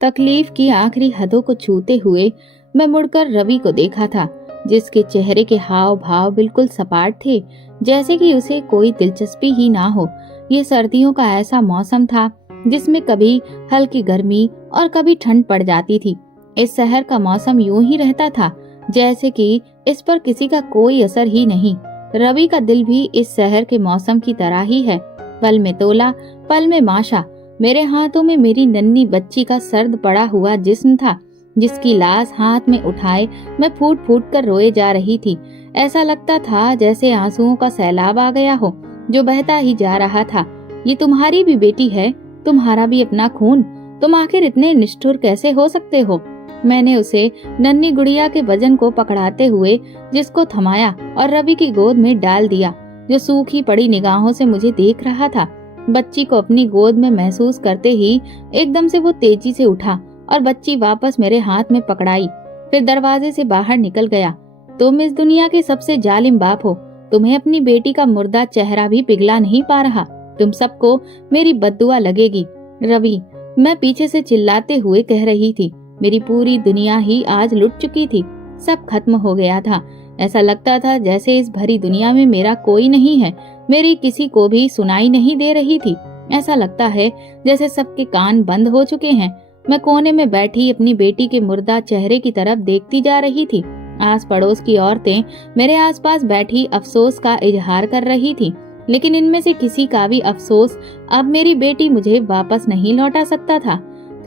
तकलीफ की आखिरी हदों को छूते हुए मैं मुड़कर रवि को देखा था, जिसके चेहरे के हाव भाव बिल्कुल सपाट थे, जैसे कि उसे कोई दिलचस्पी ही ना हो। ये सर्दियों का ऐसा मौसम था जिसमें कभी हल्की गर्मी और कभी ठंड पड़ जाती थी। इस शहर का मौसम यूं ही रहता था जैसे कि इस पर किसी का कोई असर ही नहीं। रवि का दिल भी इस शहर के मौसम की तरह ही है, पल में तोला पल में माशा। मेरे हाथों में मेरी नन्ही बच्ची का सर्द पड़ा हुआ जिस्म था, जिसकी लाश हाथ में उठाए मैं फूट फूट कर रोए जा रही थी। ऐसा लगता था जैसे आंसुओं का सैलाब आ गया हो, जो बहता ही जा रहा था। ये तुम्हारी भी बेटी है, तुम्हारा भी अपना खून, तुम आखिर इतने निष्ठुर कैसे हो सकते हो? मैंने उसे नन्ही गुड़िया के वजन को पकड़ाते हुए जिसको थमाया और रवि की गोद में डाल दिया, जो सूखी पड़ी निगाहों से मुझे देख रहा था। बच्ची को अपनी गोद में महसूस करते ही एकदम से वो तेजी से उठा और बच्ची वापस मेरे हाथ में पकड़ाई, फिर दरवाजे से बाहर निकल गया। तुम इस दुनिया के सबसे जालिम बाप हो। तुम्हें अपनी बेटी का मुर्दा चेहरा भी पिघला नहीं पा रहा। तुम सबको मेरी बद्दुआ लगेगी। रवि, मैं पीछे से चिल्लाते हुए कह रही थी। मेरी पूरी दुनिया ही आज लुट चुकी थी, सब खत्म हो गया था। ऐसा लगता था जैसे इस भरी दुनिया में मेरा कोई नहीं है, मेरी किसी को भी सुनाई नहीं दे रही थी। ऐसा लगता है जैसे सबके कान बंद हो चुके हैं। मैं कोने में बैठी अपनी बेटी के मुर्दा चेहरे की तरफ देखती जा रही थी। आस पड़ोस की औरतें मेरे आसपास बैठी अफसोस का इजहार कर रही थी, लेकिन इनमें से किसी का भी अफसोस अब मेरी बेटी मुझे वापस नहीं लौटा सकता था।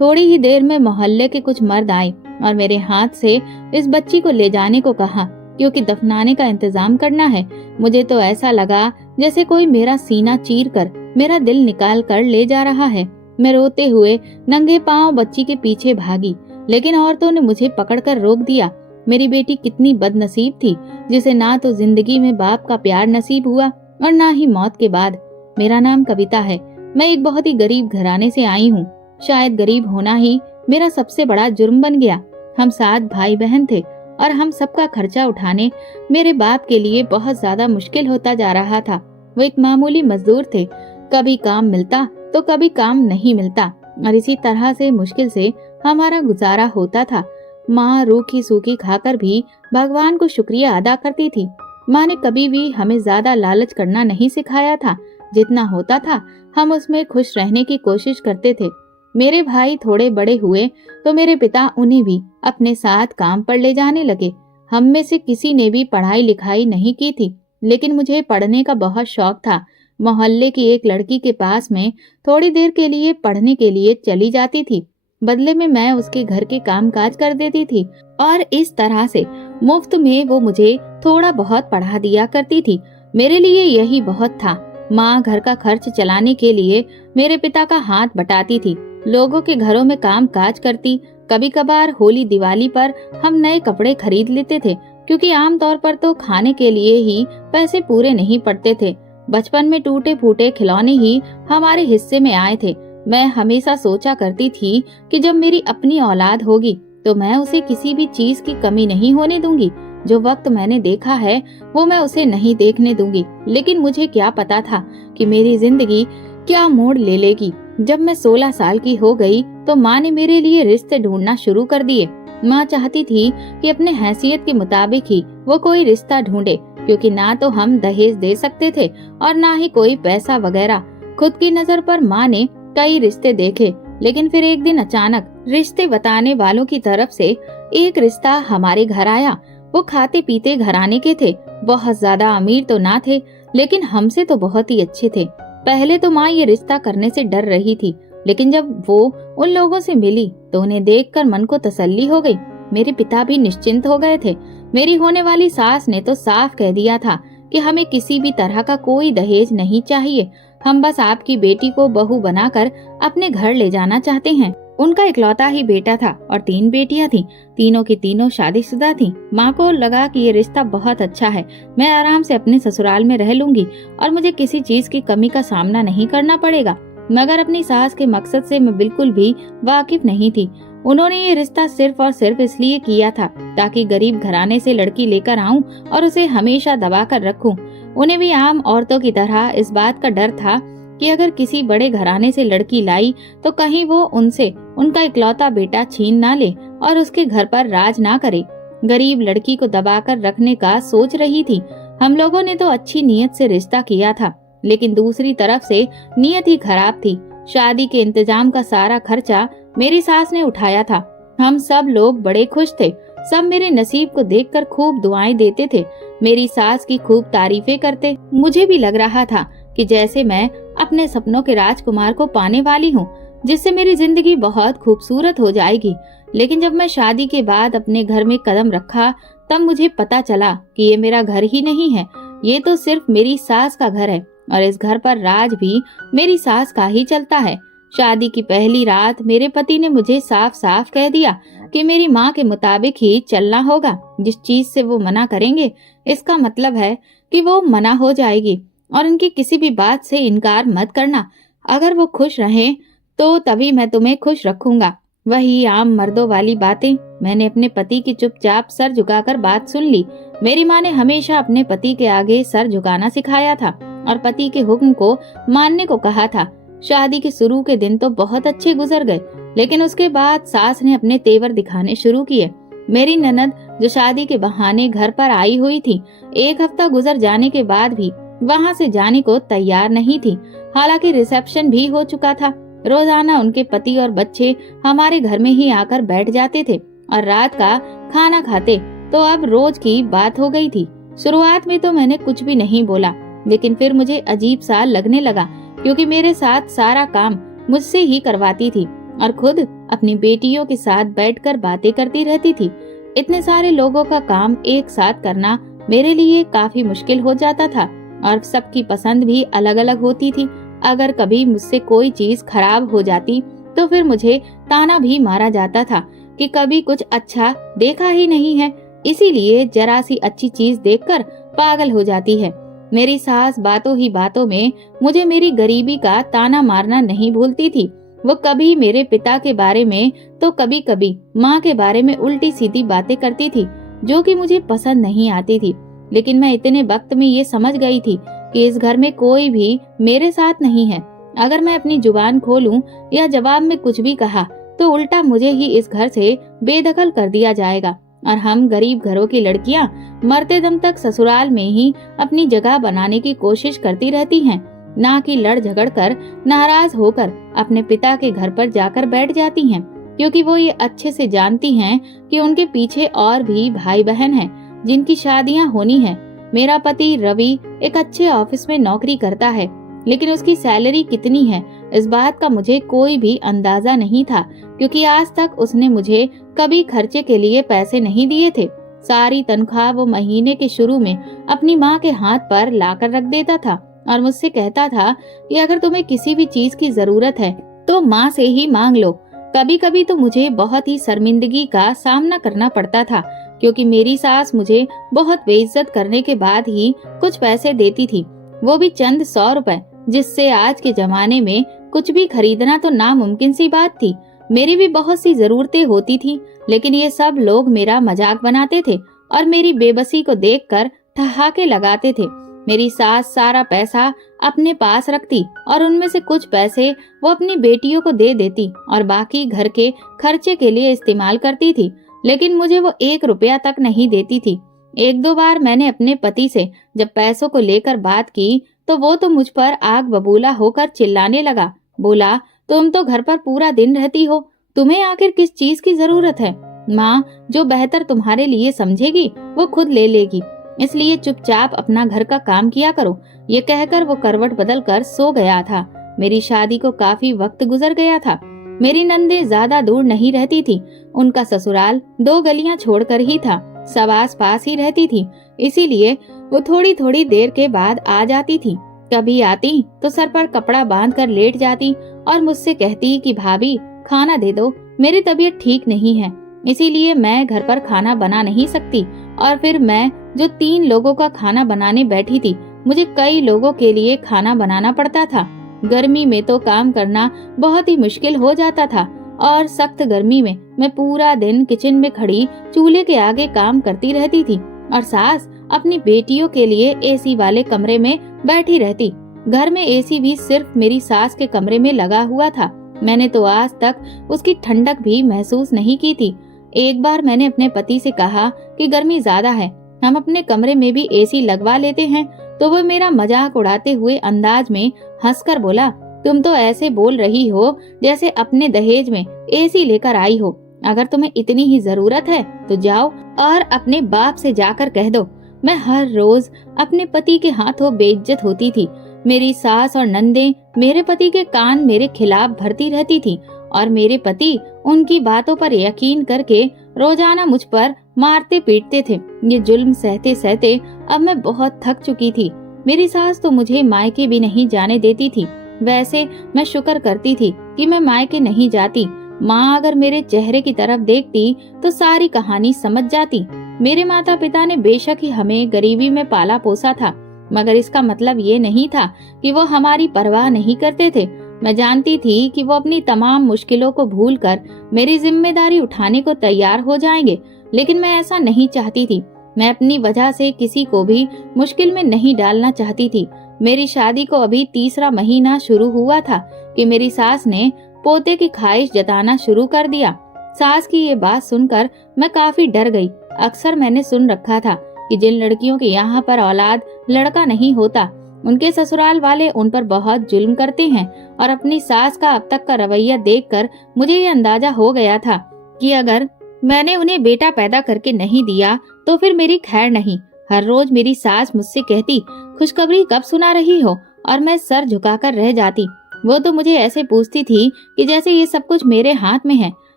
थोड़ी ही देर में मोहल्ले के कुछ मर्द आए और मेरे हाथ से इस बच्ची को ले जाने को कहा, क्योंकि दफनाने का इंतजाम करना है। मुझे तो ऐसा लगा जैसे कोई मेरा सीना चीर कर मेरा दिल निकाल कर ले जा रहा है। मैं रोते हुए नंगे पांव बच्ची के पीछे भागी, लेकिन औरतों ने मुझे पकड़कर रोक दिया। मेरी बेटी कितनी बदनसीब थी, जिसे ना तो जिंदगी में बाप का प्यार नसीब हुआ और ना ही मौत के बाद। मेरा नाम कविता है। मैं एक बहुत ही गरीब घराने से आई हूँ। शायद गरीब होना ही मेरा सबसे बड़ा जुर्म बन गया। हम 7 भाई बहन थे और हम सबका खर्चा उठाने मेरे बाप के लिए बहुत ज्यादा मुश्किल होता जा रहा था। वो एक मामूली मजदूर थे, कभी काम मिलता तो कभी काम नहीं मिलता, और इसी तरह से मुश्किल से हमारा गुजारा होता था। माँ रूखी सूखी खाकर भी भगवान को शुक्रिया अदा करती थी। माँ ने कभी भी हमें ज्यादा लालच करना नहीं सिखाया था। जितना होता था हम उसमें खुश रहने की कोशिश करते थे। मेरे भाई थोड़े बड़े हुए तो मेरे पिता उन्हें भी अपने साथ काम पर ले जाने लगे। हम में से किसी ने भी पढ़ाई लिखाई नहीं की थी, लेकिन मुझे पढ़ने का बहुत शौक था। मोहल्ले की एक लड़की के पास में थोड़ी देर के लिए पढ़ने के लिए चली जाती थी। बदले में मैं उसके घर के कामकाज कर देती थी और इस तरह से मुफ्त में वो मुझे थोड़ा बहुत पढ़ा दिया करती थी। मेरे लिए यही बहुत था। माँ घर का खर्च चलाने के लिए मेरे पिता का हाथ बटाती थी, लोगों के घरों में काम काज करती। कभी कभार होली दिवाली पर हम नए कपड़े खरीद लेते थे, क्योंकि आमतौर पर तो खाने के लिए ही पैसे पूरे नहीं पड़ते थे। बचपन में टूटे फूटे खिलौने ही हमारे हिस्से में आए थे। मैं हमेशा सोचा करती थी कि जब मेरी अपनी औलाद होगी तो मैं उसे किसी भी चीज की कमी नहीं होने दूंगी। जो वक्त मैंने देखा है वो मैं उसे नहीं देखने दूंगी। लेकिन मुझे क्या पता था कि मेरी जिंदगी क्या मोड़ ले लेगी। जब मैं 16 साल की हो गई तो माँ ने मेरे लिए रिश्ते ढूंढना शुरू कर दिए। माँ चाहती थी कि अपने हैसियत के मुताबिक ही वो कोई रिश्ता ढूंढे, क्योंकि ना तो हम दहेज दे सकते थे और ना ही कोई पैसा वगैरह। खुद की नजर पर माँ ने कई रिश्ते देखे, लेकिन फिर एक दिन अचानक रिश्ते बताने वालों की तरफ से एक रिश्ता हमारे घर आया। वो खाते पीते घराने के थे, बहुत ज्यादा अमीर तो ना थे, लेकिन हमसे तो बहुत ही अच्छे थे। पहले तो माँ ये रिश्ता करने से डर रही थी, लेकिन जब वो उन लोगों से मिली तो उन्हें देखकर मन को तसल्ली हो गई। मेरे पिता भी निश्चिंत हो गए थे। मेरी होने वाली सास ने तो साफ कह दिया था कि हमें किसी भी तरह का कोई दहेज नहीं चाहिए, हम बस आपकी बेटी को बहू बनाकर अपने घर ले जाना चाहते हैं। उनका इकलौता ही बेटा था और 3 बेटियां थीं, तीनों की तीनों शादीशुदा थीं। माँ को लगा कि ये रिश्ता बहुत अच्छा है, मैं आराम से अपने ससुराल में रह लूंगी और मुझे किसी चीज की कमी का सामना नहीं करना पड़ेगा। मगर अपनी सास के मकसद से मैं बिल्कुल भी वाकिफ नहीं थी। उन्होंने ये रिश्ता सिर्फ और सिर्फ इसलिए किया था ताकि गरीब घराने से लड़की लेकर आऊं और उसे हमेशा दबा कर रखूं। उन्हें भी आम औरतों की तरह इस बात का डर था कि अगर किसी बड़े घराने से लड़की लाई तो कहीं वो उनसे उनका इकलौता बेटा छीन ना ले और उसके घर पर राज ना करे। गरीब लड़की को दबाकर रखने का सोच रही थी। हम लोगों ने तो अच्छी नीयत से रिश्ता किया था, लेकिन दूसरी तरफ से नीयत ही खराब थी। शादी के इंतजाम का सारा खर्चा मेरी सास ने उठाया था। हम सब लोग बड़े खुश थे। सब मेरे नसीब को देखकर खूब दुआएं देते थे, मेरी सास की खूब तारीफें करते। मुझे भी लग रहा था कि जैसे मैं अपने सपनों के राजकुमार को पाने वाली हूँ, जिससे मेरी जिंदगी बहुत खूबसूरत हो जाएगी। लेकिन जब मैं शादी के बाद अपने घर में कदम रखा, तब मुझे पता चला कि ये मेरा घर ही नहीं है, ये तो सिर्फ मेरी सास का घर है और इस घर पर राज भी मेरी सास का ही चलता है। शादी की पहली रात मेरे पति ने मुझे साफ साफ कह दिया कि मेरी माँ के मुताबिक ही चलना होगा। जिस चीज से वो मना करेंगे, इसका मतलब है कि वो मना हो जाएगी और उनकी किसी भी बात से इनकार मत करना। अगर वो खुश रहें तो तभी मैं तुम्हें खुश रखूंगा। वही आम मर्दों वाली बातें। मैंने अपने पति की चुपचाप सर झुकाकर बात सुन ली। मेरी माँ ने हमेशा अपने पति के आगे सर झुकाना सिखाया था और पति के हुक्म को मानने को कहा था। शादी के शुरू के दिन तो बहुत अच्छे गुजर गए, लेकिन उसके बाद सास ने अपने तेवर दिखाने शुरू किए। मेरी ननद जो शादी के बहाने घर पर आई हुई थी, एक हफ्ता गुजर जाने के बाद भी वहाँ से जाने को तैयार नहीं थी। हालांकि रिसेप्शन भी हो चुका था। रोजाना उनके पति और बच्चे हमारे घर में ही आकर बैठ जाते थे और रात का खाना खाते, तो अब रोज की बात हो गई थी। शुरुआत में तो मैंने कुछ भी नहीं बोला, लेकिन फिर मुझे अजीब सा लगने लगा, क्योंकि मेरे साथ सारा काम मुझसे ही करवाती थी और खुद अपनी बेटियों के साथ बैठकर बातें करती रहती थी। इतने सारे लोगों का काम एक साथ करना मेरे लिए काफी मुश्किल हो जाता था और सबकी पसंद भी अलग अलग होती थी। अगर कभी मुझसे कोई चीज खराब हो जाती तो फिर मुझे ताना भी मारा जाता था कि कभी कुछ अच्छा देखा ही नहीं है, इसीलिए जरा सी अच्छी चीज देखकर पागल हो जाती है। मेरी सास बातों ही बातों में मुझे मेरी गरीबी का ताना मारना नहीं भूलती थी। वो कभी मेरे पिता के बारे में तो कभी कभी माँ के बारे में उल्टी सीधी बातें करती थी, जो कि मुझे पसंद नहीं आती थी। लेकिन मैं इतने वक्त में ये समझ गई थी कि इस घर में कोई भी मेरे साथ नहीं है। अगर मैं अपनी जुबान खोलूं या जवाब में कुछ भी कहा तो उल्टा मुझे ही इस घर से बेदखल कर दिया जाएगा और हम गरीब घरों की लड़कियां मरते दम तक ससुराल में ही अपनी जगह बनाने की कोशिश करती रहती हैं, ना कि लड़ झगड़ कर नाराज होकर अपने पिता के घर पर जाकर बैठ जाती हैं, क्योंकि वो ये अच्छे से जानती हैं कि उनके पीछे और भी भाई बहन हैं जिनकी शादियां होनी है। मेरा पति रवि एक अच्छे ऑफिस में नौकरी करता है, लेकिन उसकी सैलरी कितनी है इस बात का मुझे कोई भी अंदाजा नहीं था, क्योंकि आज तक उसने मुझे कभी खर्चे के लिए पैसे नहीं दिए थे। सारी तनख्वाह वो महीने के शुरू में अपनी माँ के हाथ पर लाकर रख देता था और मुझसे कहता था कि अगर तुम्हें किसी भी चीज की जरूरत है तो माँ से ही मांग लो। कभी कभी तो मुझे बहुत ही शर्मिंदगी का सामना करना पड़ता था, क्योंकि मेरी सास मुझे बहुत बेइज्जत करने के बाद ही कुछ पैसे देती थी, वो भी चंद 100 रुपए, जिससे आज के जमाने में कुछ भी खरीदना तो नामुमकिन सी बात थी। मेरी भी बहुत सी जरूरतें होती थी, लेकिन ये सब लोग मेरा मजाक बनाते थे और मेरी बेबसी को देखकर ठहाके लगाते थे। मेरी सास सारा पैसा अपने पास रखती और उनमें से कुछ पैसे वो अपनी बेटियों को दे देती और बाकी घर के खर्चे के लिए इस्तेमाल करती थी, लेकिन मुझे वो 1 रुपया तक नहीं देती थी। 1-2 बार मैंने अपने पति से जब पैसों को लेकर बात की तो वो तो मुझ पर आग बबूला होकर चिल्लाने लगा। बोला, तुम तो घर पर पूरा दिन रहती हो, तुम्हें आखिर किस चीज की जरूरत है? माँ जो बेहतर तुम्हारे लिए समझेगी वो खुद ले लेगी, इसलिए चुपचाप अपना घर का काम किया करो। ये कहकर वो करवट बदल कर सो गया था। मेरी शादी को काफी वक्त गुजर गया था। मेरी नंदे ज्यादा दूर नहीं रहती थी, उनका ससुराल 2 गलियां छोड़कर ही था। सब आस पास ही रहती थी, इसीलिए वो थोड़ी थोड़ी देर के बाद आ जाती थी। कभी आती तो सर पर कपड़ा बांध कर लेट जाती और मुझसे कहती कि भाभी खाना दे दो, मेरी तबीयत ठीक नहीं है, इसीलिए मैं घर पर खाना बना नहीं सकती। और फिर मैं जो 3 लोगों का खाना बनाने बैठी थी, मुझे कई लोगों के लिए खाना बनाना पड़ता था। गर्मी में तो काम करना बहुत ही मुश्किल हो जाता था और सख्त गर्मी में मैं पूरा दिन किचन में खड़ी चूल्हे के आगे काम करती रहती थी और सास अपनी बेटियों के लिए एसी वाले कमरे में बैठी रहती। घर में एसी भी सिर्फ मेरी सास के कमरे में लगा हुआ था। मैंने तो आज तक उसकी ठंडक भी महसूस नहीं की थी। एक बार मैंने अपने पति से कहा कि गर्मी ज्यादा है, हम अपने कमरे में भी एसी लगवा लेते हैं, तो वो मेरा मजाक उड़ाते हुए अंदाज में हंसकर बोला, तुम तो ऐसे बोल रही हो जैसे अपने दहेज में एसी लेकर आई हो। अगर तुम्हें इतनी ही जरूरत है तो जाओ और अपने बाप से जाकर कह दो। मैं हर रोज अपने पति के हाथों बेइज्जत होती थी। मेरी सास और नंदे मेरे पति के कान मेरे खिलाफ भरती रहती थी और मेरे पति उनकी बातों पर यकीन करके रोजाना मुझ पर मारते पीटते थे। ये जुल्म सहते सहते अब मैं बहुत थक चुकी थी। मेरी सास तो मुझे मायके भी नहीं जाने देती थी। वैसे मैं शुक्र करती थी कि मैं मायके नहीं जाती। माँ अगर मेरे चेहरे की तरफ देखती तो सारी कहानी समझ जाती। मेरे माता पिता ने बेशक ही हमें गरीबी में पाला पोसा था, मगर इसका मतलब ये नहीं था कि वो हमारी परवाह नहीं करते थे। मैं जानती थी कि वो अपनी तमाम मुश्किलों को भूलकर मेरी जिम्मेदारी उठाने को तैयार हो जाएंगे, लेकिन मैं ऐसा नहीं चाहती थी। मैं अपनी वजह से किसी को भी मुश्किल में नहीं डालना चाहती थी। मेरी शादी को अभी तीसरा महीना शुरू हुआ था कि मेरी सास ने पोते की ख्वाहिश जताना शुरू कर दिया। सास की ये बात सुनकर मैं काफी डर गई। अक्सर मैंने सुन रखा था कि जिन लड़कियों के यहाँ पर औलाद लड़का नहीं होता, उनके ससुराल वाले उन पर बहुत जुल्म करते हैं। और अपनी सास का अब तक का रवैया देखकर मुझे ये अंदाजा हो गया था कि अगर मैंने उन्हें बेटा पैदा करके नहीं दिया तो फिर मेरी खैर नहीं। हर रोज मेरी सास मुझसे कहती, खुशखबरी कब सुना रही हो, और मैं सर झुकाकर रह जाती। वो तो मुझे ऐसे पूछती थी कि जैसे ये सब कुछ मेरे हाथ में है।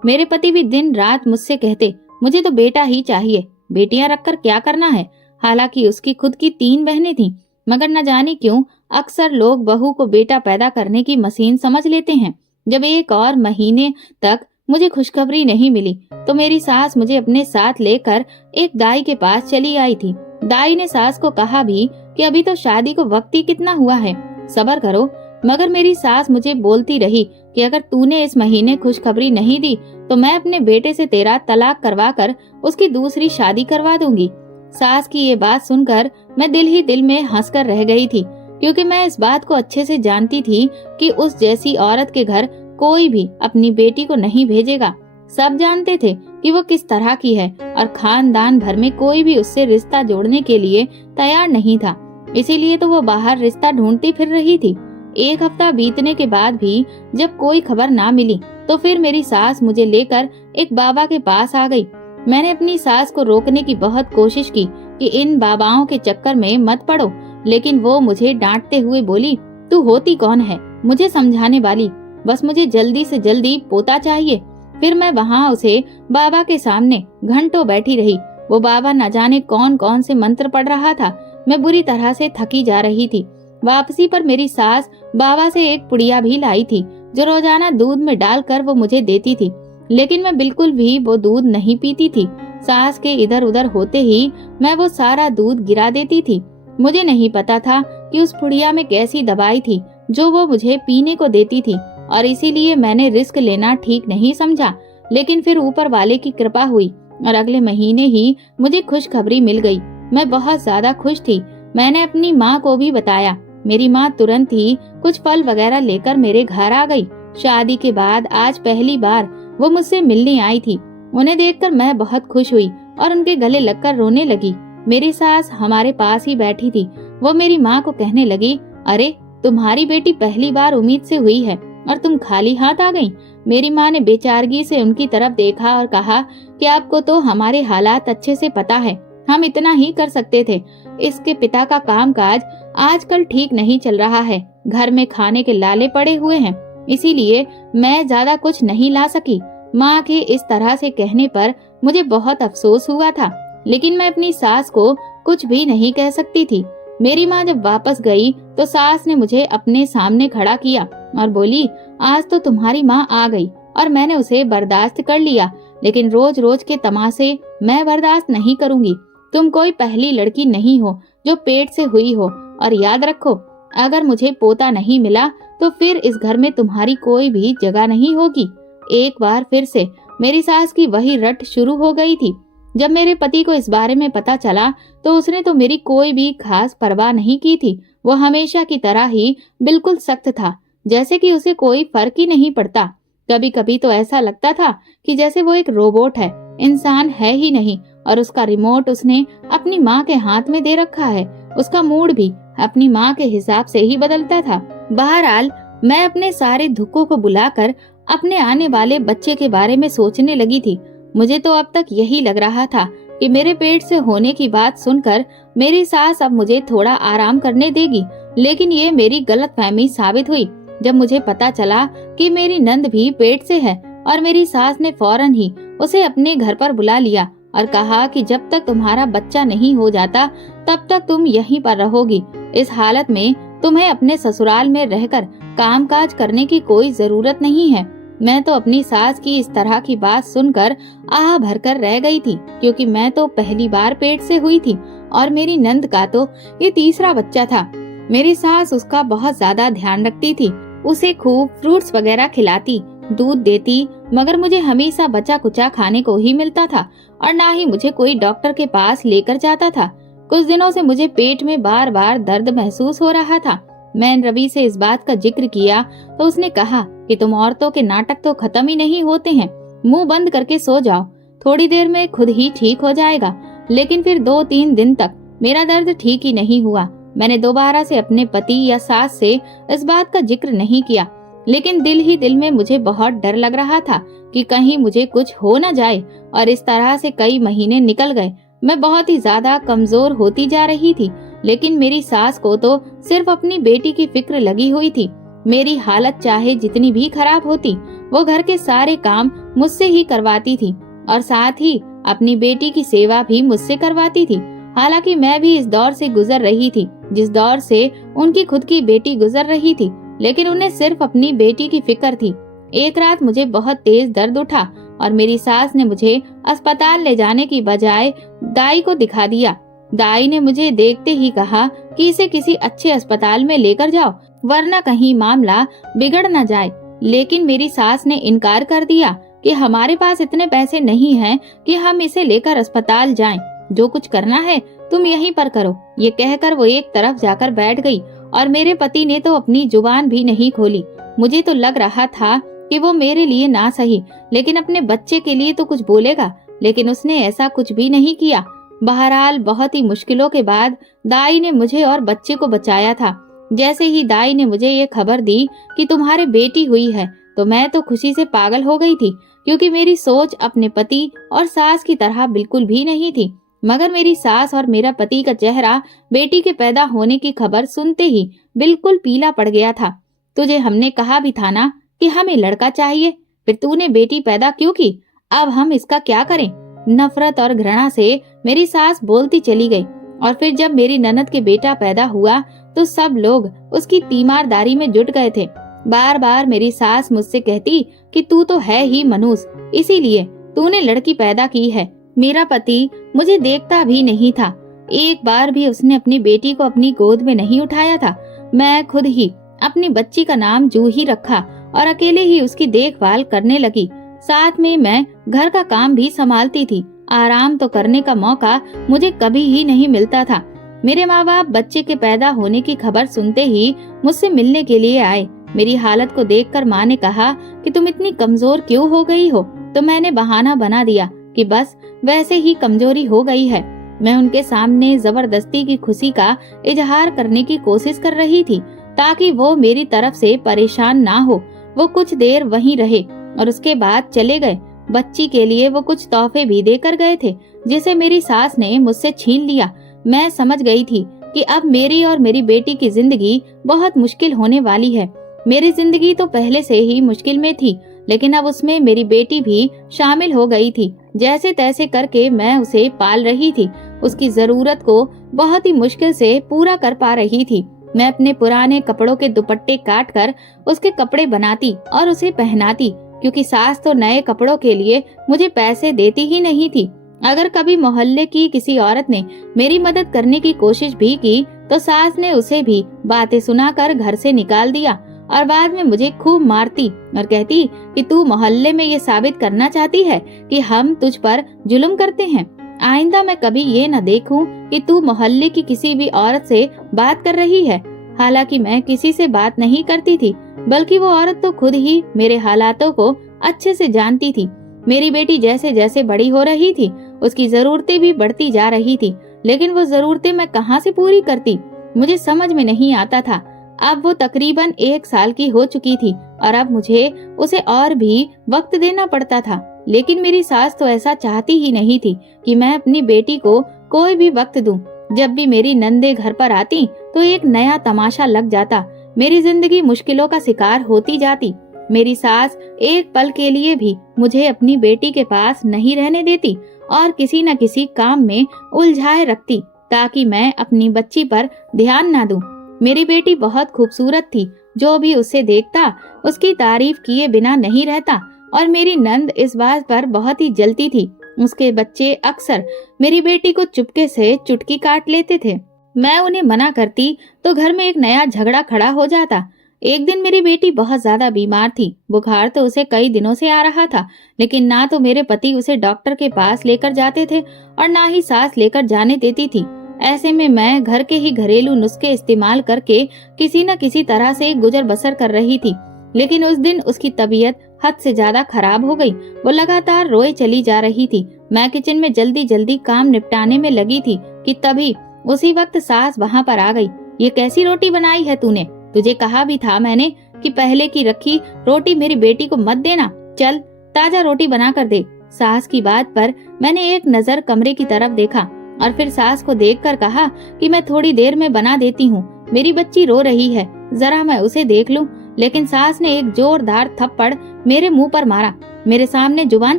मेरे पति भी दिन रात मुझसे कहते, मुझे तो बेटा ही चाहिए, बेटियां रखकर क्या करना है। हालांकि उसकी खुद की 3 बहनें थीं, मगर न जाने क्यों अक्सर लोग बहू को बेटा पैदा करने की मशीन समझ लेते हैं। जब 1 और महीने तक मुझे खुशखबरी नहीं मिली तो मेरी सास मुझे अपने साथ लेकर एक दाई के पास चली आई थी। दाई ने सास को कहा भी कि अभी तो शादी को वक्त ही कितना हुआ है, सब्र करो। मगर मेरी सास मुझे बोलती रही कि अगर तूने इस महीने खुशखबरी नहीं दी तो मैं अपने बेटे से तेरा तलाक करवाकर उसकी दूसरी शादी करवा दूंगी। सास की ये बात सुनकर मैं दिल ही दिल में हंसकर रह गई थी, क्योंकि मैं इस बात को अच्छे से जानती थी कि उस जैसी औरत के घर कोई भी अपनी बेटी को नहीं भेजेगा। सब जानते थे कि वो किस तरह की है और खानदान भर में कोई भी उससे रिश्ता जोड़ने के लिए तैयार नहीं था। इसीलिए तो वो बाहर रिश्ता ढूंढती फिर रही थी। 1 हफ्ता बीतने के बाद भी जब कोई खबर ना मिली तो फिर मेरी सास मुझे लेकर एक बाबा के पास आ गई। मैंने अपनी सास को रोकने की बहुत कोशिश की कि इन बाबाओं के चक्कर में मत पड़ो, लेकिन वो मुझे डांटते हुए बोली, तू होती कौन है मुझे समझाने वाली, बस मुझे जल्दी से जल्दी पोता चाहिए। फिर मैं वहाँ उसे बाबा के सामने घंटों बैठी रही। वो बाबा न जाने कौन कौन से मंत्र पढ़ रहा था। मैं बुरी तरह से थकी जा रही थी। वापसी पर मेरी सास बाबा से एक पुड़िया भी लाई थी जो रोजाना दूध में डालकर वो मुझे देती थी, लेकिन मैं बिल्कुल भी वो दूध नहीं पीती थी। सास के इधर उधर होते ही मैं वो सारा दूध गिरा देती थी। मुझे नहीं पता था कि उस पुड़िया में कैसी दवाई थी जो वो मुझे पीने को देती थी, और इसीलिए मैंने रिस्क लेना ठीक नहीं समझा। लेकिन फिर ऊपर वाले की कृपा हुई और अगले महीने ही मुझे खुशखबरी मिल गई। मैं बहुत ज्यादा खुश थी। मैंने अपनी माँ को भी बताया। मेरी माँ तुरंत ही कुछ फल वगैरह लेकर मेरे घर आ गई। शादी के बाद आज पहली बार वो मुझसे मिलने आई थी। उन्हें देखकर मैं बहुत खुश हुई और उनके गले लगकर रोने लगी। मेरी सास हमारे पास ही बैठी थी। वो मेरी माँ को कहने लगी, अरे तुम्हारी बेटी पहली बार उम्मीद से हुई है और तुम खाली हाथ आ गई। मेरी माँ ने बेचारगी से उनकी तरफ देखा और कहा कि आपको तो हमारे हालात अच्छे से पता है, हम इतना ही कर सकते थे। इसके पिता का कामकाज आजकल ठीक नहीं चल रहा है, घर में खाने के लाले पड़े हुए हैं, इसीलिए मैं ज्यादा कुछ नहीं ला सकी। माँ के इस तरह से कहने पर मुझे बहुत अफसोस हुआ था, लेकिन मैं अपनी सास को कुछ भी नहीं कह सकती थी। मेरी माँ जब वापस गई तो सास ने मुझे अपने सामने खड़ा किया और बोली, आज तो तुम्हारी माँ आ गई और मैंने उसे बर्दाश्त कर लिया, लेकिन रोज रोज के तमाशे मैं बर्दाश्त नहीं करूंगी। तुम कोई पहली लड़की नहीं हो जो पेट से हुई हो, और याद रखो अगर मुझे पोता नहीं मिला तो फिर इस घर में तुम्हारी कोई भी जगह नहीं होगी। एक बार फिर से मेरी सास की वही रट शुरू हो गई थी। जब मेरे पति को इस बारे में पता चला तो उसने तो मेरी कोई भी खास परवाह नहीं की थी वो हमेशा की तरह ही बिल्कुल सख्त था, जैसे कि उसे कोई फर्क ही नहीं पड़ता। कभी कभी तो ऐसा लगता था कि जैसे वो एक रोबोट है, इंसान है ही नहीं, और उसका रिमोट उसने अपनी माँ के हाथ में दे रखा है। उसका मूड भी अपनी माँ के हिसाब से ही बदलता था। बहरहाल मैं अपने सारे दुखों को बुलाकर अपने आने वाले बच्चे के बारे में सोचने लगी थी। मुझे तो अब तक यही लग रहा था कि मेरे पेट से होने की बात सुनकर मेरी सास अब मुझे थोड़ा आराम करने देगी, लेकिन ये मेरी गलतफहमी साबित हुई जब मुझे पता चला कि मेरी नंद भी पेट से है। और मेरी सास ने फौरन ही उसे अपने घर पर बुला लिया और कहा कि जब तक तुम्हारा बच्चा नहीं हो जाता तब तक तुम यहीं पर रहोगी। इस हालत में तुम्हें अपने ससुराल में रहकर कामकाज करने की कोई जरूरत नहीं है। मैं तो अपनी सास की इस तरह की बात सुनकर आह भरकर रह गई थी, क्योंकि मैं तो पहली बार पेट से हुई थी और मेरी नंद का तो ये तीसरा बच्चा था। मेरी सास उसका बहुत ज्यादा ध्यान रखती थी, उसे खूब फ्रूट्स वगैरह खिलाती, दूध देती, मगर मुझे हमेशा बचा कुचा खाने को ही मिलता था और ना ही मुझे कोई डॉक्टर के पास लेकर जाता था। कुछ दिनों से मुझे पेट में बार बार दर्द महसूस हो रहा था। मैं रवि से इस बात का जिक्र किया तो उसने कहा कि तुम औरतों के नाटक तो खत्म ही नहीं होते हैं, मुंह बंद करके सो जाओ, थोड़ी देर में खुद ही ठीक हो जाएगा। लेकिन फिर 2-3 दिन तक मेरा दर्द ठीक ही नहीं हुआ। मैंने दोबारा से अपने पति या सास से इस बात का जिक्र नहीं किया, लेकिन दिल ही दिल में मुझे बहुत डर लग रहा था कि कहीं मुझे कुछ हो न जाए। और इस तरह से कई महीने निकल गए। मैं बहुत ही ज्यादा कमजोर होती जा रही थी, लेकिन मेरी सास को तो सिर्फ अपनी बेटी की फिक्र लगी हुई थी। मेरी हालत चाहे जितनी भी खराब होती, वो घर के सारे काम मुझसे ही करवाती थी और साथ ही अपनी बेटी की सेवा भी मुझसे करवाती थी। हालांकि मैं भी इस दौर से गुजर रही थी जिस दौर से उनकी खुद की बेटी गुजर रही थी, लेकिन उन्हें सिर्फ अपनी बेटी की फिक्र थी। एक रात मुझे बहुत तेज दर्द उठा और मेरी सास ने मुझे अस्पताल ले जाने की बजाय दाई को दिखा दिया। दाई ने मुझे देखते ही कहा कि इसे किसी अच्छे अस्पताल में लेकर जाओ, वरना कहीं मामला बिगड़ न जाए। लेकिन मेरी सास ने इनकार कर दिया कि हमारे पास इतने पैसे नहीं हैं कि हम इसे लेकर अस्पताल जाएं। जो कुछ करना है तुम यहीं पर करो। ये कहकर वो एक तरफ जाकर बैठ गई और मेरे पति ने तो अपनी जुबान भी नहीं खोली। मुझे तो लग रहा था कि वो मेरे लिए ना सही लेकिन अपने बच्चे के लिए तो कुछ बोलेगा, लेकिन उसने ऐसा कुछ भी नहीं किया। बहरहाल बहुत ही मुश्किलों के बाद दाई ने मुझे और बच्चे को बचाया था। जैसे ही दाई ने मुझे ये खबर दी कि तुम्हारे बेटी हुई है, तो मैं तो खुशी से पागल हो गई थी, क्योंकि मेरी सोच अपने पति और सास की तरह बिल्कुल भी नहीं थी। मगर मेरी सास और मेरा पति का चेहरा बेटी के पैदा होने की खबर सुनते ही बिल्कुल पीला पड़ गया था। तुझे हमने कहा भी था ना कि हमें लड़का चाहिए, फिर तूने बेटी पैदा क्यों की? अब हम इसका क्या करें? नफरत और घृणा से मेरी सास बोलती चली गई। और फिर जब मेरी ननद के बेटा पैदा हुआ तो सब लोग उसकी तीमारदारी में जुट गए थे। बार बार मेरी सास मुझसे कहती कि तू तो है ही मनूस, इसीलिए तूने लड़की पैदा की है। मेरा पति मुझे देखता भी नहीं था, एक बार भी उसने अपनी बेटी को अपनी गोद में नहीं उठाया था। मैं खुद ही अपनी बच्ची का नाम जूही रखा और अकेले ही उसकी देखभाल करने लगी। साथ में मैं घर का काम भी संभालती थी। आराम तो करने का मौका मुझे कभी ही नहीं मिलता था। मेरे माँ बाप बच्चे के पैदा होने की खबर सुनते ही मुझसे मिलने के लिए आए। मेरी हालत को देखकर माँ ने कहा कि तुम इतनी कमजोर क्यों हो गई हो? तो मैंने बहाना बना दिया कि बस वैसे ही कमजोरी हो गई है। मैं उनके सामने जबरदस्ती की खुशी का इजहार करने की कोशिश कर रही थी ताकि वो मेरी तरफ से परेशान ना हो। वो कुछ देर वहीं रहे और उसके बाद चले गए। बच्ची के लिए वो कुछ तोहफे भी देकर गए थे, जिसे मेरी सास ने मुझसे छीन लिया। मैं समझ गई थी कि अब मेरी और मेरी बेटी की जिंदगी बहुत मुश्किल होने वाली है। मेरी जिंदगी तो पहले से ही मुश्किल में थी, लेकिन अब उसमें मेरी बेटी भी शामिल हो गई थी। जैसे तैसे करके मैं उसे पाल रही थी, उसकी जरूरत को बहुत ही मुश्किल से पूरा कर पा रही थी। मैं अपने पुराने कपड़ों के दुपट्टे काट कर उसके कपड़े बनाती और उसे पहनाती, क्योंकि सास तो नए कपड़ों के लिए मुझे पैसे देती ही नहीं थी। अगर कभी मोहल्ले की किसी औरत ने मेरी मदद करने की कोशिश भी की तो सास ने उसे भी बातें सुनाकर घर से निकाल दिया और बाद में मुझे खूब मारती और कहती कि तू मोहल्ले में ये साबित करना चाहती है कि हम तुझ पर जुल्म करते हैं। आइंदा मैं कभी ये न देखूं कि तू मोहल्ले की किसी भी औरत से बात कर रही है। हालांकि मैं किसी से बात नहीं करती थी, बल्कि वो औरत तो खुद ही मेरे हालातों को अच्छे से जानती थी। मेरी बेटी जैसे जैसे बड़ी हो रही थी, उसकी जरूरतें भी बढ़ती जा रही थी, लेकिन वो जरूरतें मैं कहाँ से पूरी करती, मुझे समझ में नहीं आता था। अब वो तकरीबन 1 साल की हो चुकी थी और अब मुझे उसे और भी वक्त देना पड़ता था। लेकिन मेरी सास तो ऐसा चाहती ही नहीं थी कि मैं अपनी बेटी को कोई भी वक्त दूं। जब भी मेरी नंदे घर पर आती तो एक नया तमाशा लग जाता। मेरी जिंदगी मुश्किलों का शिकार होती जाती। मेरी सास एक पल के लिए भी मुझे अपनी बेटी के पास नहीं रहने देती और किसी न किसी काम में उलझाए रखती, ताकि मैं अपनी बच्ची पर ध्यान न दूं। मेरी बेटी बहुत खूबसूरत थी, जो भी उसे देखता उसकी तारीफ किए बिना नहीं रहता, और मेरी नंद इस बात पर बहुत ही जलती थी। उसके बच्चे अक्सर मेरी बेटी को चुपके से चुटकी काट लेते थे। मैं उन्हें मना करती तो घर में एक नया झगड़ा खड़ा हो जाता। एक दिन मेरी बेटी बहुत ज्यादा बीमार थी। बुखार तो उसे कई दिनों से आ रहा था, लेकिन ना तो मेरे पति उसे डॉक्टर के पास लेकर जाते थे और ना ही सास लेकर जाने देती थी। ऐसे में मैं घर के ही घरेलू नुस्खे इस्तेमाल करके किसी न किसी तरह से गुजर बसर कर रही थी। लेकिन उस दिन उसकी तबीयत हद से ज्यादा खराब हो गई। वो लगातार रोए चली जा रही थी। मैं किचन में जल्दी जल्दी काम निपटाने में लगी थी कि तभी उसी वक्त सास वहाँ पर आ गई। ये कैसी रोटी बनाई है तूने? तुझे कहा भी था मैंने कि पहले की रखी रोटी मेरी बेटी को मत देना। चल ताजा रोटी बना कर दे। सास की बात पर मैंने एक नजर कमरे की तरफ देखा और फिर सास को देखकर कहा कि मैं थोड़ी देर में बना देती हूँ, मेरी बच्ची रो रही है, जरा मैं उसे देख लूं। लेकिन सास ने एक जोरदार थप्पड़ मेरे मुंह पर मारा। मेरे सामने जुबान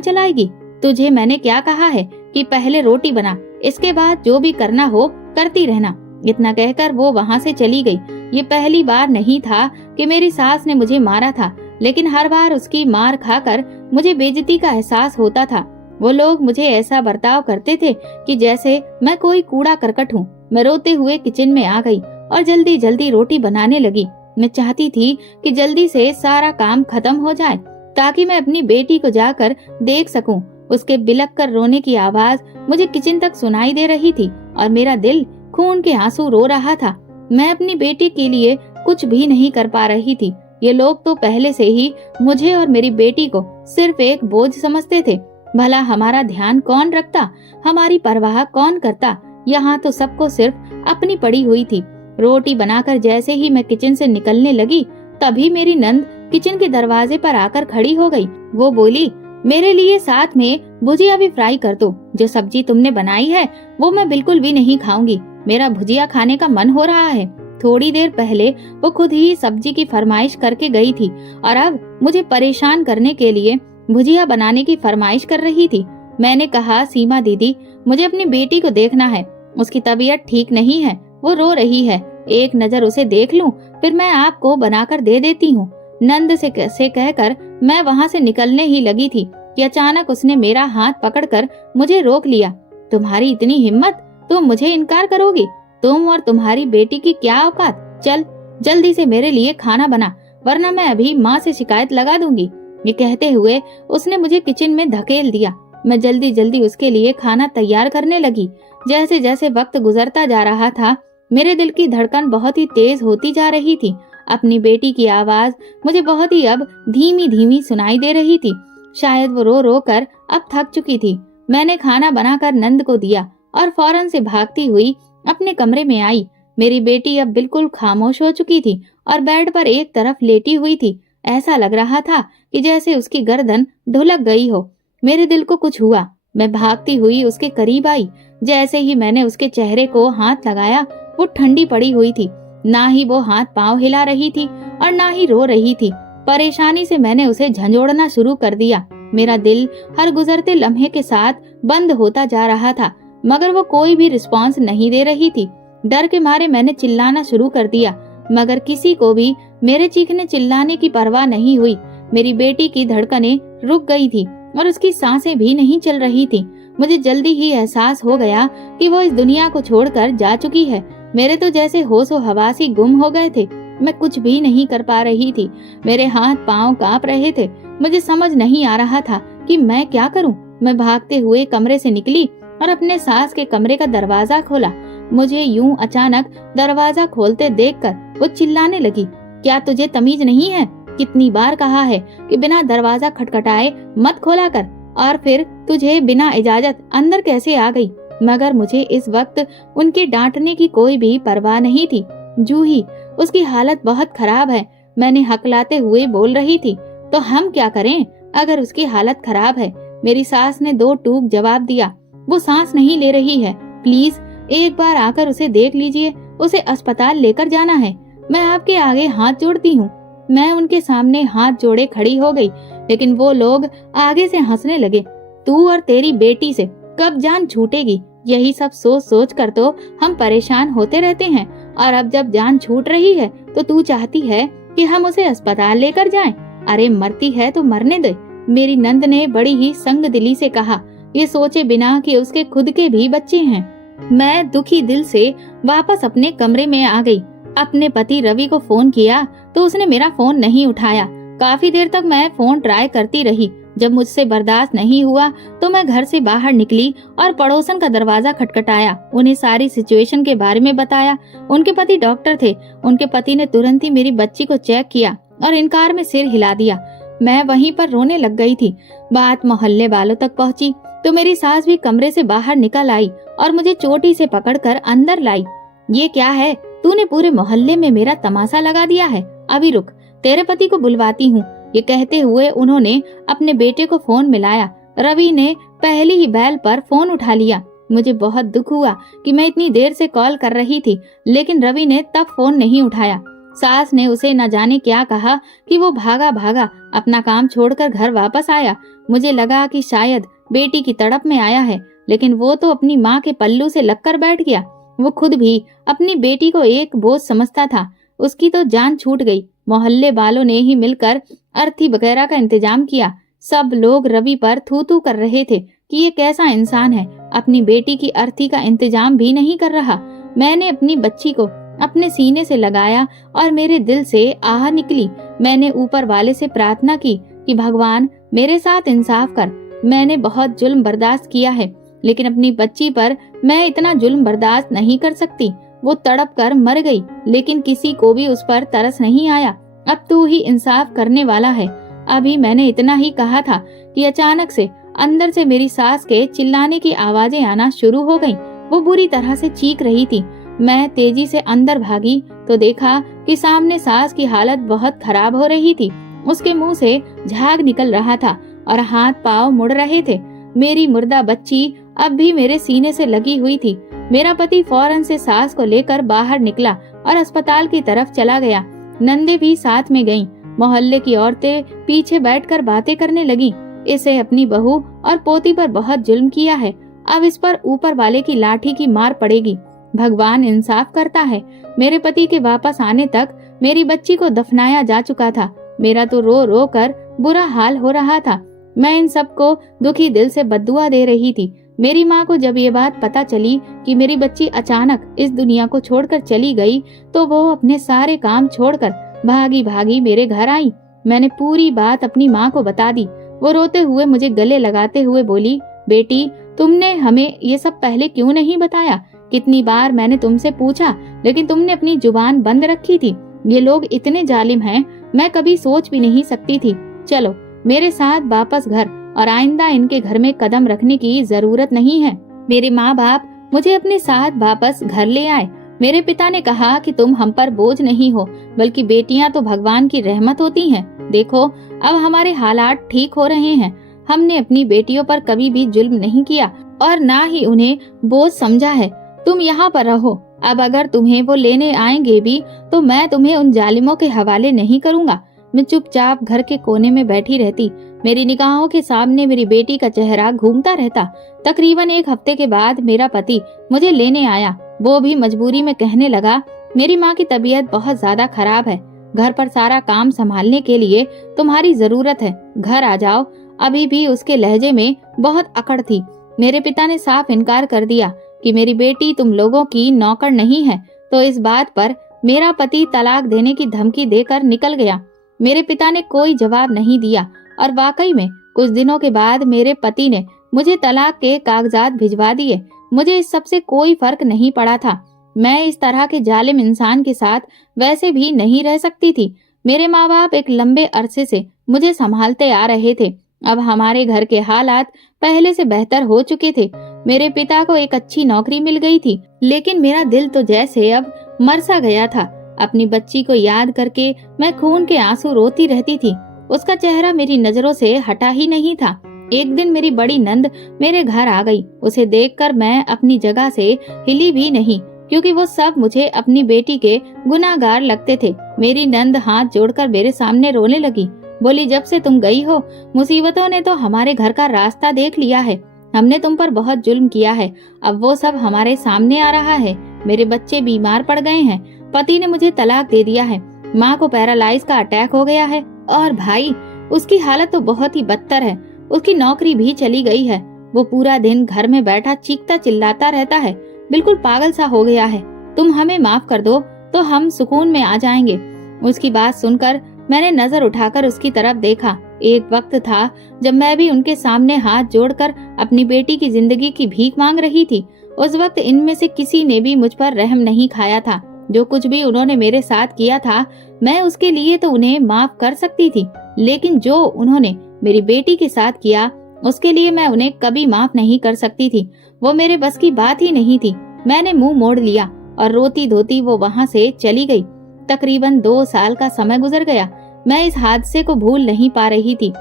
चलाएगी? तुझे मैंने क्या कहा है कि पहले रोटी बना, इसके बाद जो भी करना हो करती रहना। इतना कहकर वो वहाँ से चली गई। ये पहली बार नहीं था कि मेरी सास ने मुझे मारा था, लेकिन हर बार उसकी मार खाकर मुझे बेइज्जती का एहसास होता था। वो लोग मुझे ऐसा बर्ताव करते थे कि जैसे मैं कोई कूड़ा करकट हूँ। मैं रोते हुए किचन में आ गई और जल्दी जल्दी रोटी बनाने लगी। मैं चाहती थी कि जल्दी से सारा काम खत्म हो जाए, ताकि मैं अपनी बेटी को जाकर देख सकूं। उसके बिलक कर रोने की आवाज मुझे किचन तक सुनाई दे रही थी और मेरा दिल खून के आंसू रो रहा था। मैं अपनी बेटी के लिए कुछ भी नहीं कर पा रही थी। ये लोग तो पहले से ही मुझे और मेरी बेटी को सिर्फ एक बोझ समझते थे। भला हमारा ध्यान कौन रखता, हमारी परवाह कौन करता? यहाँ तो सबको सिर्फ अपनी पड़ी हुई थी। रोटी बनाकर जैसे ही मैं किचन से निकलने लगी, तभी मेरी नंद किचन के दरवाजे पर आकर खड़ी हो गई। वो बोली, मेरे लिए साथ में भुजिया भी फ्राई कर दो। जो सब्जी तुमने बनाई है वो मैं बिल्कुल भी नहीं खाऊंगी। मेरा भुजिया खाने का मन हो रहा है। थोड़ी देर पहले वो खुद ही सब्जी की फरमाइश करके गई थी और अब मुझे परेशान करने के लिए भुजिया बनाने की फरमाइश कर रही थी। मैंने कहा, सीमा दीदी, मुझे अपनी बेटी को देखना है। उसकी तबीयत ठीक नहीं है, वो रो रही है। एक नजर उसे देख लूं, फिर मैं आपको बनाकर दे देती हूँ। नंद से कहकर मैं वहाँ से निकलने ही लगी थी कि अचानक उसने मेरा हाथ पकड़कर मुझे रोक लिया। तुम्हारी इतनी हिम्मत, तुम मुझे इनकार करोगी? तुम और तुम्हारी बेटी की क्या औकात? चल जल्दी से मेरे लिए खाना बना, वरना मैं अभी माँ से शिकायत लगा दूंगी। ये कहते हुए उसने मुझे किचन में धकेल दिया। मैं जल्दी जल्दी उसके लिए खाना तैयार करने लगी। जैसे जैसे वक्त गुजरता जा रहा था, मेरे दिल की धड़कन बहुत ही तेज होती जा रही थी। अपनी बेटी की आवाज मुझे बहुत ही अब धीमी धीमी सुनाई दे रही थी। शायद वो रो रो कर अब थक चुकी थी। मैंने खाना बनाकर नंद को दिया और फौरन से भागती हुई अपने कमरे में आई। मेरी बेटी अब बिल्कुल खामोश हो चुकी थी और बेड पर एक तरफ लेटी हुई थी। ऐसा लग रहा था कि जैसे उसकी गर्दन ढुलक गई हो। मेरे दिल को कुछ हुआ। मैं भागती हुई उसके करीब आई। जैसे ही मैंने उसके चेहरे को हाथ लगाया, वो ठंडी पड़ी हुई थी। ना ही वो हाथ पांव हिला रही थी और ना ही रो रही थी। परेशानी से मैंने उसे झंझोड़ना शुरू कर दिया। मेरा दिल हर गुजरते लम्हे के साथ बंद होता जा रहा था, मगर वो कोई भी रिस्पॉन्स नहीं दे रही थी। डर के मारे मैंने चिल्लाना शुरू कर दिया, मगर किसी को भी मेरे चीखने चिल्लाने की परवाह नहीं हुई। मेरी बेटी की धड़कनें रुक गई थी और उसकी सांसें भी नहीं चल रही थी। मुझे जल्दी ही एहसास हो गया कि वो इस दुनिया को छोड़कर जा चुकी है। मेरे तो जैसे होशो हवास ही गुम हो गए थे। मैं कुछ भी नहीं कर पा रही थी। मेरे हाथ पांव कांप रहे थे। मुझे समझ नहीं आ रहा था कि मैं क्या करूं। मैं भागते हुए कमरे से निकली और अपने सास के कमरे का दरवाजा खोला। मुझे यूं अचानक दरवाजा खोलते देखकर वो चिल्लाने लगी, क्या तुझे तमीज नहीं है? कितनी बार कहा है कि बिना दरवाजा खटखटाए मत खोला कर, और फिर तुझे बिना इजाजत अंदर कैसे आ गई? मगर मुझे इस वक्त उनके डांटने की कोई भी परवाह नहीं थी। जूही, उसकी हालत बहुत खराब है, मैंने हकलाते हुए बोल रही थी। तो हम क्या करें अगर उसकी हालत खराब है? मेरी सास ने दो टूक जवाब दिया। वो सांस नहीं ले रही है, प्लीज एक बार आकर उसे देख लीजिए, उसे अस्पताल लेकर जाना है। मैं आपके आगे हाथ जोड़ती हूँ। मैं उनके सामने हाथ जोड़े खड़ी हो गई, लेकिन वो लोग आगे से हंसने लगे। तू और तेरी बेटी से कब जान छूटेगी, यही सब सोच सोच कर तो हम परेशान होते रहते हैं, और अब जब जान छूट रही है तो तू चाहती है कि हम उसे अस्पताल लेकर जाएं। अरे मरती है तो मरने दे, मेरी नंद ने बड़ी ही संगदिली से कहा, ये सोचे बिना कि उसके खुद के भी बच्चे हैं। मैं दुखी दिल से वापस अपने कमरे में आ गई। अपने पति रवि को फोन किया तो उसने मेरा फोन नहीं उठाया। काफी देर तक मैं फोन ट्राई करती रही। जब मुझसे बर्दाश्त नहीं हुआ तो मैं घर से बाहर निकली और पड़ोसन का दरवाजा खटखटाया। उन्हें सारी सिचुएशन के बारे में बताया। उनके पति डॉक्टर थे। उनके पति ने तुरंत ही मेरी बच्ची को चेक किया और इनकार में सिर हिला दिया। मैं वहीं पर रोने लग गई थी। बात मोहल्ले वालों तक पहुंची तो मेरी सास भी कमरे से बाहर निकल आई और मुझे चोटी से पकड़कर अंदर लाई। ये क्या है, तूने पूरे मोहल्ले में मेरा तमाशा लगा दिया है। अभी रुक, तेरे पति को बुलवाती हूँ। ये कहते हुए उन्होंने अपने बेटे को फोन मिलाया। रवि ने पहली ही बैल पर फोन उठा लिया। मुझे बहुत दुख हुआ कि मैं इतनी देर से कॉल कर रही थी, लेकिन रवि ने तब फोन नहीं उठाया। सास ने उसे न जाने क्या कहा कि वो भागा भागा अपना काम छोड़कर घर वापस आया। मुझे लगा कि शायद बेटी की तड़प में आया है, लेकिन वो तो अपनी माँ के पल्लू से लगकर बैठ गया। वो खुद भी अपनी बेटी को एक बोझ समझता था। उसकी तो जान छूट गई। मोहल्ले वालों ने ही मिलकर अर्थी वगैरह का इंतजाम किया। सब लोग रवि पर थू थू कर रहे थे कि ये कैसा इंसान है, अपनी बेटी की अर्थी का इंतजाम भी नहीं कर रहा। मैंने अपनी बच्ची को अपने सीने से लगाया और मेरे दिल से आह निकली। मैंने ऊपर वाले से प्रार्थना की कि भगवान मेरे साथ इंसाफ कर। मैंने बहुत जुल्म बर्दाश्त किया है, लेकिन अपनी बच्ची पर मैं इतना जुल्म बर्दाश्त नहीं कर सकती। वो तड़प कर मर गई, लेकिन किसी को भी उस पर तरस नहीं आया। अब तू ही इंसाफ करने वाला है। अभी मैंने इतना ही कहा था कि अचानक से अंदर से मेरी सास के चिल्लाने की आवाजें आना शुरू हो गईं। वो बुरी तरह से चीख रही थी। मैं तेजी से अंदर भागी तो देखा कि सामने सास की हालत बहुत खराब हो रही थी। उसके मुंह से झाग निकल रहा था और हाथ पांव मुड़ रहे थे। मेरी मुर्दा बच्ची अब भी मेरे सीने से लगी हुई थी। मेरा पति फौरन से सास को लेकर बाहर निकला और अस्पताल की तरफ चला गया। नंदे भी साथ में गईं। मोहल्ले की औरतें पीछे बैठकर बातें करने लगीं। इसे अपनी बहू और पोती पर बहुत जुल्म किया है, अब इस पर ऊपर वाले की लाठी की मार पड़ेगी। भगवान इंसाफ करता है। मेरे पति के वापस आने तक मेरी बच्ची को दफनाया जा चुका था। मेरा तो रो रो कर बुरा हाल हो रहा था। मैं इन सबको दुखी दिल से बद्दुआ दे रही थी। मेरी माँ को जब ये बात पता चली कि मेरी बच्ची अचानक इस दुनिया को छोड़कर चली गई, तो वो अपने सारे काम छोड़कर भागी भागी मेरे घर आई। मैंने पूरी बात अपनी माँ को बता दी। वो रोते हुए मुझे गले लगाते हुए बोली, बेटी तुमने हमें ये सब पहले क्यों नहीं बताया? कितनी बार मैंने तुमसे पूछा, लेकिन तुमने अपनी जुबान बंद रखी थी। ये लोग इतने जालिम हैं, मैं कभी सोच भी नहीं सकती थी। चलो मेरे साथ वापस घर, और आइंदा इनके घर में कदम रखने की जरूरत नहीं है। मेरे माँ बाप मुझे अपने साथ वापस घर ले आए। मेरे पिता ने कहा कि तुम हम पर बोझ नहीं हो, बल्कि बेटियां तो भगवान की रहमत होती हैं। देखो अब हमारे हालात ठीक हो रहे हैं। हमने अपनी बेटियों पर कभी भी जुल्म नहीं किया और ना ही उन्हें बोझ समझा है। तुम यहाँ पर रहो। अब अगर तुम्हें वो लेने आएंगे भी तो मैं तुम्हें उन जालिमों के हवाले नहीं करूँगा। मैं चुपचाप घर के कोने में बैठी रहती। मेरी निगाहों के सामने मेरी बेटी का चेहरा घूमता रहता। तकरीबन एक हफ्ते के बाद मेरा पति मुझे लेने आया। वो भी मजबूरी में कहने लगा, मेरी माँ की तबीयत बहुत ज्यादा खराब है। घर पर सारा काम संभालने के लिए तुम्हारी जरूरत है। घर आ जाओ। अभी भी उसके लहजे में बहुत अकड़ थी। मेरे पिता ने साफ इनकार कर दिया कि मेरी बेटी तुम लोगों की नौकर नहीं है। तो इस बात पर मेरा पति तलाक देने की धमकी देकर निकल गया। मेरे पिता ने कोई जवाब नहीं दिया और वाकई में कुछ दिनों के बाद मेरे पति ने मुझे तलाक के कागजात भिजवा दिए। मुझे इस सब से कोई फर्क नहीं पड़ा था। मैं इस तरह के जालिम इंसान के साथ वैसे भी नहीं रह सकती थी। मेरे माँ बाप एक लंबे अरसे से मुझे संभालते आ रहे थे। अब हमारे घर के हालात पहले से बेहतर हो चुके थे। मेरे पिता को एक अच्छी नौकरी मिल गई थी, लेकिन मेरा दिल तो जैसे अब मर सा गया था। अपनी बच्ची को याद करके मैं खून के आंसू रोती रहती थी। उसका चेहरा मेरी नजरों से हटा ही नहीं था। एक दिन मेरी बड़ी नंद मेरे घर आ गई। उसे देखकर मैं अपनी जगह से हिली भी नहीं, क्योंकि वो सब मुझे अपनी बेटी के गुनाहगार लगते थे। मेरी नंद हाथ जोड़कर मेरे सामने रोने लगी। बोली, जब से तुम गई हो, मुसीबतों ने तो हमारे घर का रास्ता देख लिया है। हमने तुम पर बहुत जुल्म किया है, अब वो सब हमारे सामने आ रहा है। मेरे बच्चे बीमार पड़ गए हैं, पति ने मुझे तलाक दे दिया है, माँ को पैरालाइज का अटैक हो गया है, और भाई, उसकी हालत तो बहुत ही बदतर है। उसकी नौकरी भी चली गई है। वो पूरा दिन घर में बैठा चीखता चिल्लाता रहता है, बिल्कुल पागल सा हो गया है। तुम हमें माफ कर दो तो हम सुकून में आ जाएंगे। उसकी बात सुनकर मैंने नजर उठाकर उसकी तरफ देखा। एक वक्त था जब मैं भी उनके सामने हाथ जोड़कर अपनी बेटी की जिंदगी की भीख मांग रही थी। उस वक्त इनमें से किसी ने भी मुझ पर रहम नहीं खाया था। जो कुछ भी उन्होंने मेरे साथ किया था, मैं उसके लिए तो उन्हें माफ कर सकती थी, लेकिन जो उन्होंने मेरी बेटी के साथ किया, उसके लिए मैं उन्हें कभी माफ नहीं कर सकती थी। वो मेरे बस की बात ही नहीं थी। मैंने मुंह मोड़ लिया और रोती धोती वो वहाँ से चली गई। तकरीबन 2 साल का समय गुजर गया। मैं इस हादसे को भूल नहीं पा रही थी।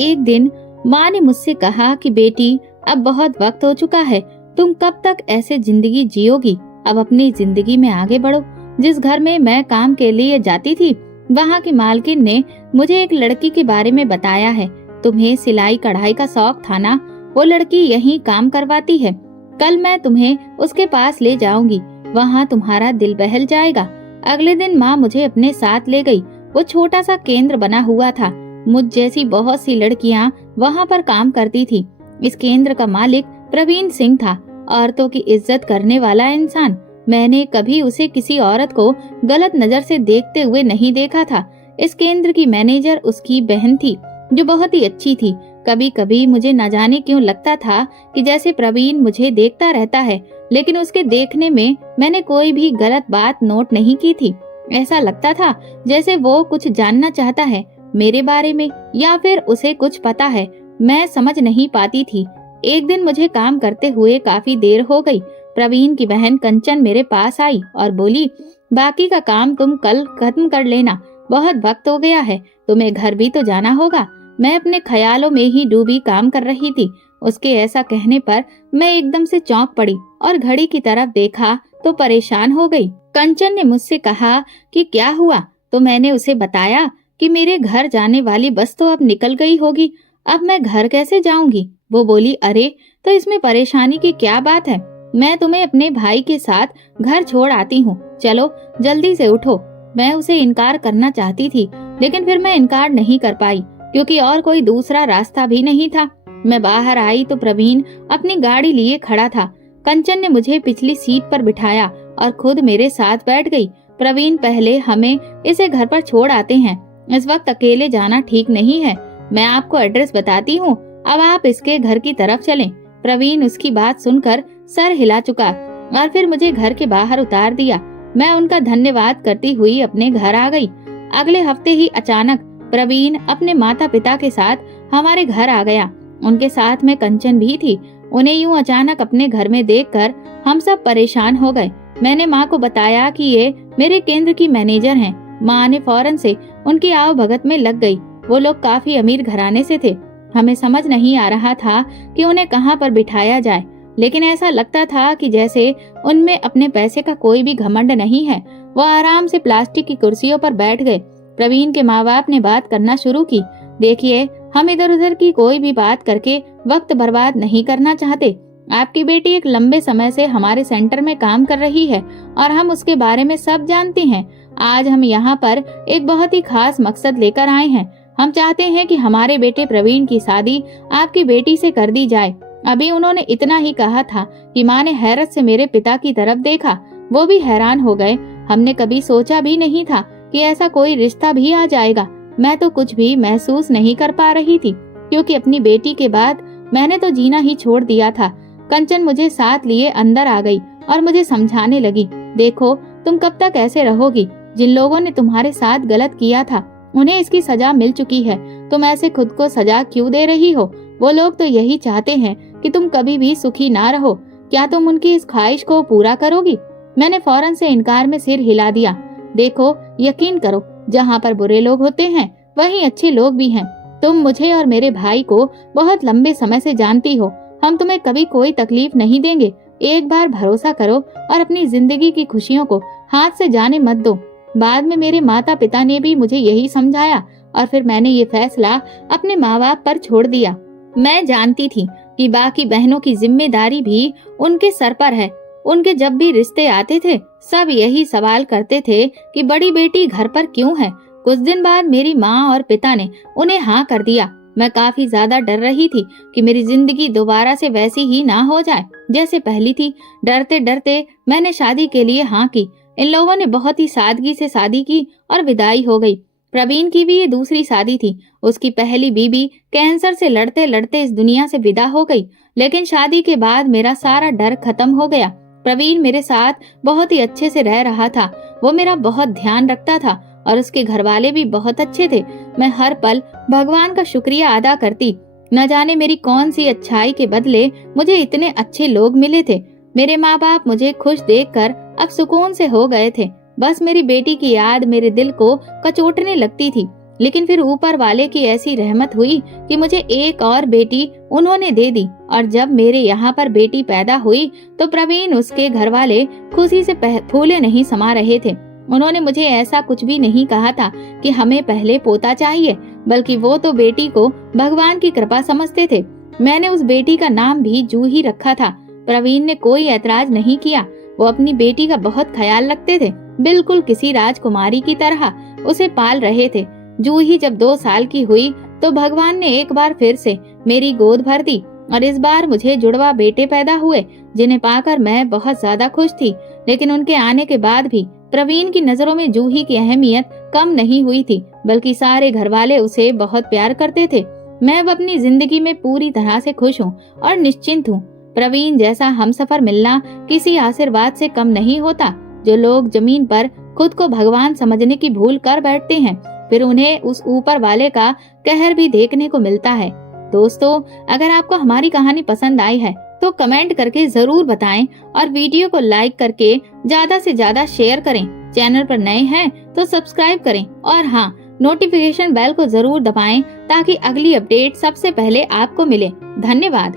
एक दिन माँ ने मुझसे कहा कि बेटी, अब बहुत वक्त हो चुका है, तुम कब तक ऐसे जिंदगी जियोगी? अब अपनी जिंदगी में आगे बढ़ो। जिस घर में मैं काम के लिए जाती थी, वहाँ की मालकिन ने मुझे एक लड़की के बारे में बताया है। तुम्हें सिलाई कढ़ाई का शौक था ना, वो लड़की यहीं काम करवाती है। कल मैं तुम्हें उसके पास ले जाऊंगी, वहाँ तुम्हारा दिल बहल जाएगा। अगले दिन माँ मुझे अपने साथ ले गई। वो छोटा सा केंद्र बना हुआ था। मुझ जैसी बहुत सी लड़कियाँ वहाँ पर काम करती थी। इस केंद्र का मालिक प्रवीण सिंह था, औरतों की इज्जत करने वाला इंसान। मैंने कभी उसे किसी औरत को गलत नजर से देखते हुए नहीं देखा था। इस केंद्र की मैनेजर उसकी बहन थी, जो बहुत ही अच्छी थी। कभी कभी मुझे न जाने क्यों लगता था कि जैसे प्रवीण मुझे देखता रहता है, लेकिन उसके देखने में मैंने कोई भी गलत बात नोट नहीं की थी। ऐसा लगता था जैसे वो कुछ जानना चाहता है मेरे बारे में, या फिर उसे कुछ पता है, मैं समझ नहीं पाती थी। एक दिन मुझे काम करते हुए काफी देर हो गई। प्रवीण की बहन कंचन मेरे पास आई और बोली, बाकी का काम तुम कल खत्म कर लेना, बहुत वक्त हो गया है, तुम्हें घर भी तो जाना होगा। मैं अपने ख्यालों में ही डूबी काम कर रही थी। उसके ऐसा कहने पर मैं एकदम से चौंक पड़ी और घड़ी की तरफ देखा तो परेशान हो गई। कंचन ने मुझसे कहा कि क्या हुआ, तो मैंने उसे बताया कि मेरे घर जाने वाली बस तो अब निकल गई होगी, अब मैं घर कैसे जाऊंगी। वो बोली, अरे तो इसमें परेशानी की क्या बात है, मैं तुम्हें अपने भाई के साथ घर छोड़ आती हूँ, चलो जल्दी से उठो। मैं उसे इनकार करना चाहती थी, लेकिन फिर मैं इनकार नहीं कर पाई, क्योंकि और कोई दूसरा रास्ता भी नहीं था। मैं बाहर आई तो प्रवीण अपनी गाड़ी लिए खड़ा था। कंचन ने मुझे पिछली सीट पर बिठाया और खुद मेरे साथ बैठ गई। प्रवीण, पहले हमें इसे घर पर छोड़ आते हैं, इस वक्त अकेले जाना ठीक नहीं है। मैं आपको एड्रेस बताती हूँ, अब आप इसके घर की तरफ चलें। प्रवीण उसकी बात सुनकर सर हिला चुका और फिर मुझे घर के बाहर उतार दिया। मैं उनका धन्यवाद करती हुई अपने घर आ गई। अगले हफ्ते ही अचानक प्रवीण अपने माता पिता के साथ हमारे घर आ गया। उनके साथ में कंचन भी थी। उन्हें यूं अचानक अपने घर में देखकर हम सब परेशान हो गए। मैंने माँ को बताया कि ये मेरे केंद्र की मैनेजर हैं। माँ ने फौरन से उनकी आओ भगत में लग गई। वो लोग काफी अमीर घराने से थे। हमें समझ नहीं आ रहा था कि उन्हें कहाँ पर बिठाया जाए, लेकिन ऐसा लगता था कि जैसे उनमें अपने पैसे का कोई भी घमंड नहीं है। वो आराम से प्लास्टिक की कुर्सियों पर बैठ गए। प्रवीण के माँ बाप ने बात करना शुरू की। देखिए, हम इधर उधर की कोई भी बात करके वक्त बर्बाद नहीं करना चाहते। आपकी बेटी एक लंबे समय से हमारे सेंटर में काम कर रही है और हम उसके बारे में सब जानते हैं। आज हम यहाँ पर एक बहुत ही खास मकसद लेकर आए हैं। हम चाहते हैं कि हमारे बेटे प्रवीण की शादी आपकी बेटी से कर दी जाए। अभी उन्होंने इतना ही कहा था कि माँ ने हैरत से मेरे पिता की तरफ देखा। वो भी हैरान हो गए। हमने कभी सोचा भी नहीं था कि ऐसा कोई रिश्ता भी आ जाएगा। मैं तो कुछ भी महसूस नहीं कर पा रही थी, क्योंकि अपनी बेटी के बाद मैंने तो जीना ही छोड़ दिया था। कंचन मुझे साथ लिए अंदर आ गई और मुझे समझाने लगी देखो तुम कब तक ऐसे रहोगी? जिन लोगों ने तुम्हारे साथ गलत किया था उन्हें इसकी सजा मिल चुकी है, तुम ऐसे खुद को सजा क्यों दे रही हो? वो लोग तो यही चाहते हैं कि तुम कभी भी सुखी ना रहो। क्या तुम उनकी इस ख्वाहिश को पूरा करोगी? मैंने फौरन से इनकार में सिर हिला दिया। देखो यकीन करो, जहाँ पर बुरे लोग होते हैं वहीं अच्छे लोग भी हैं। तुम मुझे और मेरे भाई को बहुत लंबे समय से जानती हो, हम तुम्हें कभी कोई तकलीफ नहीं देंगे। एक बार भरोसा करो और अपनी जिंदगी की खुशियों को हाथ से जाने मत दो। बाद में मेरे माता पिता ने भी मुझे यही समझाया और फिर मैंने ये फैसला अपने माँ बाप पर छोड़ दिया। मैं जानती थी कि बाकी बहनों की जिम्मेदारी भी उनके सर पर है। उनके जब भी रिश्ते आते थे सब यही सवाल करते थे कि बड़ी बेटी घर पर क्यों है। कुछ दिन बाद मेरी माँ और पिता ने उन्हें हाँ कर दिया। मैं काफी ज्यादा डर रही थी कि मेरी जिंदगी दोबारा से वैसी ही ना हो जाए जैसे पहली थी। डरते डरते मैंने शादी के लिए हाँ की। इन लोगों ने बहुत ही सादगी से शादी की और विदाई हो गई। प्रवीण की भी ये दूसरी शादी थी। उसकी पहली बीबी कैंसर से लड़ते लड़ते इस दुनिया से विदा हो गई। लेकिन शादी के बाद मेरा सारा डर खत्म हो गया। प्रवीण मेरे साथ बहुत ही अच्छे से रह रहा था। वो मेरा बहुत ध्यान रखता था और उसके घरवाले भी बहुत अच्छे थे। मैं हर पल भगवान का शुक्रिया अदा करती। न जाने मेरी कौन सी अच्छाई के बदले मुझे इतने अच्छे लोग मिले थे। मेरे माँ बाप मुझे खुश देखकर अब सुकून से हो गए थे। बस मेरी बेटी की याद मेरे दिल को कचोटने लगती थी। लेकिन फिर ऊपर वाले की ऐसी रहमत हुई कि मुझे एक और बेटी उन्होंने दे दी। और जब मेरे यहाँ पर बेटी पैदा हुई तो प्रवीण उसके घर वाले खुशी से फूले नहीं समा रहे थे। उन्होंने मुझे ऐसा कुछ भी नहीं कहा था कि हमें पहले पोता चाहिए, बल्कि वो तो बेटी को भगवान की कृपा समझते थे। मैंने उस बेटी का नाम भी जूही रखा था। प्रवीण ने कोई ऐतराज नहीं किया। वो अपनी बेटी का बहुत ख्याल रखते थे, बिल्कुल किसी राजकुमारी की तरह उसे पाल रहे थे। जूही जब 2 साल की हुई तो भगवान ने एक बार फिर से मेरी गोद भर दी और इस बार मुझे जुड़वा बेटे पैदा हुए, जिन्हें पाकर मैं बहुत ज्यादा खुश थी। लेकिन उनके आने के बाद भी प्रवीण की नजरों में जूही की अहमियत कम नहीं हुई थी, बल्कि सारे घरवाले उसे बहुत प्यार करते थे। मैं अब अपनी जिंदगी में पूरी तरह से खुश हूँ और निश्चिंत हूँ। प्रवीण जैसा हमसफर मिलना किसी आशीर्वाद से कम नहीं होता। जो लोग जमीन पर खुद को भगवान समझने की भूल कर बैठते हैं, फिर उन्हें उस ऊपर वाले का कहर भी देखने को मिलता है। दोस्तों, अगर आपको हमारी कहानी पसंद आई है तो कमेंट करके जरूर बताएं और वीडियो को लाइक करके ज्यादा से ज्यादा शेयर करें। चैनल पर नए हैं तो सब्सक्राइब करें और हाँ, नोटिफिकेशन बेल को जरूर दबाएं ताकि अगली अपडेट सबसे पहले आपको मिले। धन्यवाद।